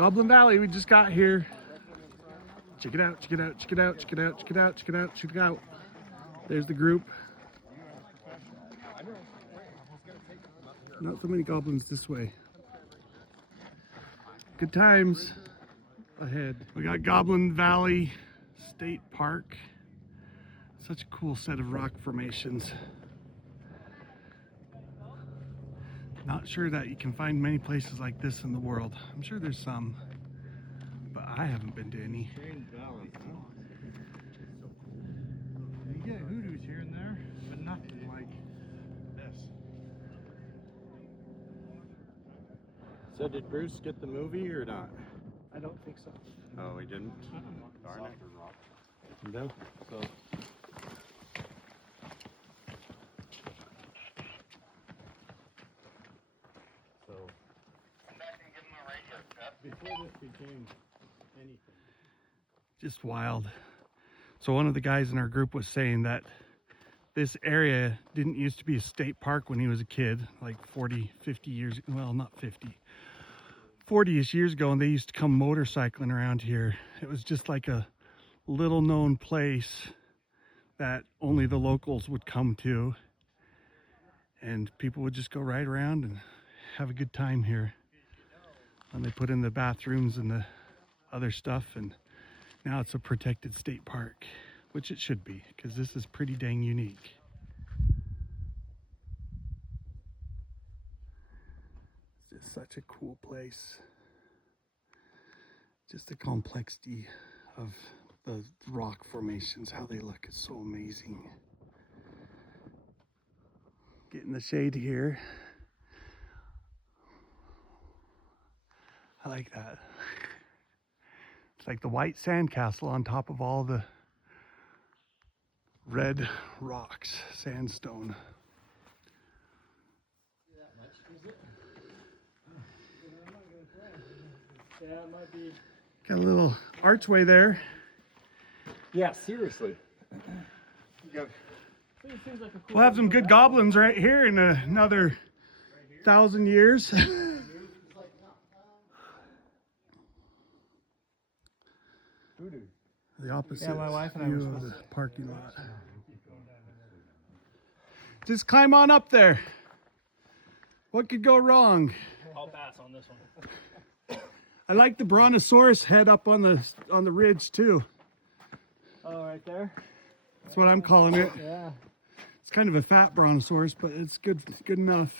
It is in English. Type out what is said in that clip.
Goblin Valley, we just got here. Check it out, check it out, check it out, check it out, check it out, check it out, check it out. There's the group. Not so many goblins this way. Good times ahead. We got Goblin Valley State Park. Such a cool set of rock formations. Not sure that you can find many places like this in the world. I'm sure there's some, but I haven't been to any. You get hoodoos here and there, but nothing like this. So did Bruce get the movie or not? I don't think so. Oh, he didn't? Darn it. No. So, Before this became anything. Just wild. So one of the guys in our group was saying that this area didn't used to be a state park when he was a kid, like 40, 50 years, well, not 50, 40-ish years ago, and they used to come motorcycling around here. It was just like a little known place that only the locals would come to, and people would just go right around and have a good time here. And they put in the bathrooms and the other stuff, and now it's a protected state park, which it should be, because this is pretty dang unique. It's just such a cool place. Just the complexity of the rock formations, how they look is so amazing. Get in the shade here. I like that. It's like the white sandcastle on top of all the red rocks, sandstone. Yeah, it might be. Got a little archway there. yeah, seriously. We'll have some good goblins right here in another 1,000 years. The opposite view of the parking lot. Just climb on up there. What could go wrong? I'll pass on this one. I like the brontosaurus head up on the ridge too. Oh, right there? That's what I'm calling it. Yeah. It's kind of a fat brontosaurus, but it's good enough.